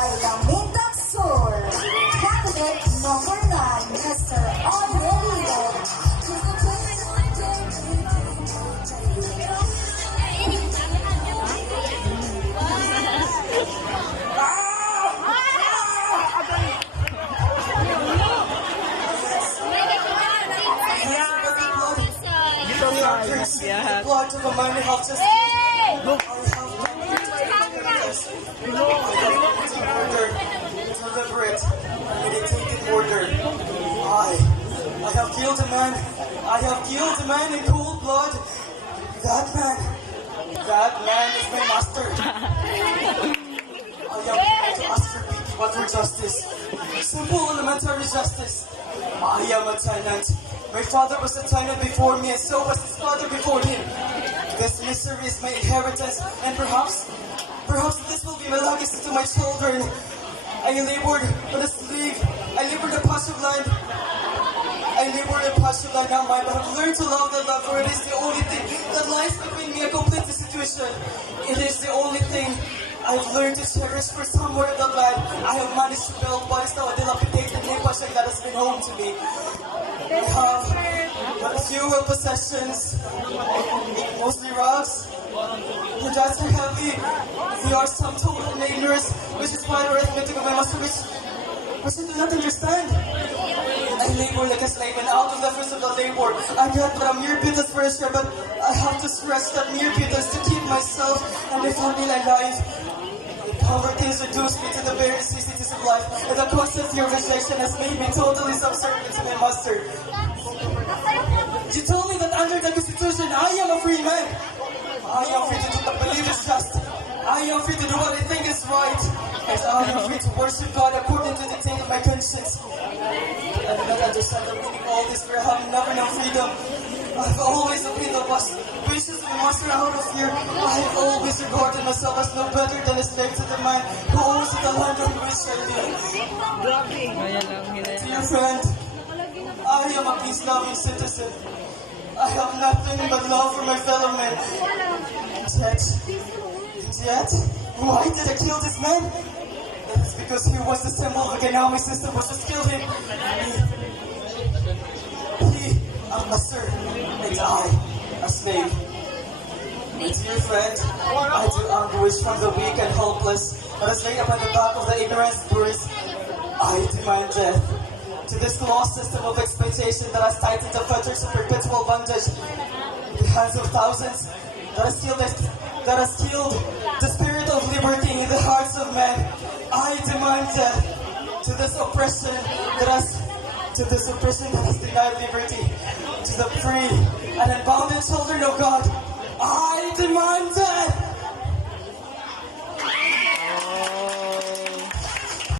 Alameda Sur, candidate number 9, Mr. Aurelio. Yeah. Blood to the money helps us. Deliberate, meditated murder. I have killed a man. I have killed a man in cold blood. That man is my master. I am here to ask for pity, but for justice. Simple elementary justice. I am a tenant. My father was a tenant before me, and so was his father before him. This misery is my inheritance, and perhaps this will be my legacy to my children. I labored on a slave. I labored a patch of land. Not mine, but I've learned to love the love, for it is the only thing that lies between me and complete the situation. It is the only thing I've learned to cherish, for somewhere in the land I have managed to build what is now a dilapidated neighborhood that has been home to me. I have but few possessions, mostly rugs. The debts are heavy. They are sum total in ignorance, which is why the arithmetic of my master, which I do not understand. I labor like a slave, and out of the fruits of the labor, I get but a mere pittance for a share, but I have to stress that mere pittance to keep myself and my family alive. Poverty has reduced me to the bare necessities of life, and the constant fear of rejection has made me totally subservient to my master. You told me that under the Constitution, I am a free man. I am free to do what I believe is just. I am free to do what I think is right. And I am free to worship God according to the dictate of my conscience. I do not understand the meaning of all this, for I have never known freedom. I have always obeyed the wishes of my master out of fear. I have always regarded myself as no better than a slave to the man who owns the land on which I live. Dear friend, I am a peace-loving citizen. I have nothing but love for my fellow men. Yet, why did I kill this man? That is because he was the symbol of the Ganami system which has killed him. He, a master, and I, a slave. My dear friend, I do anguish from the weak and helpless, but as laid upon the back of the ignorant brutes, I demand death. To this lost system of exploitation that has tightened the fetters of perpetual bondage in the hands of thousands, that has killed the spirit of liberty in the hearts of men. I demand death to this oppression that has denied liberty to the free and unbounded children of God.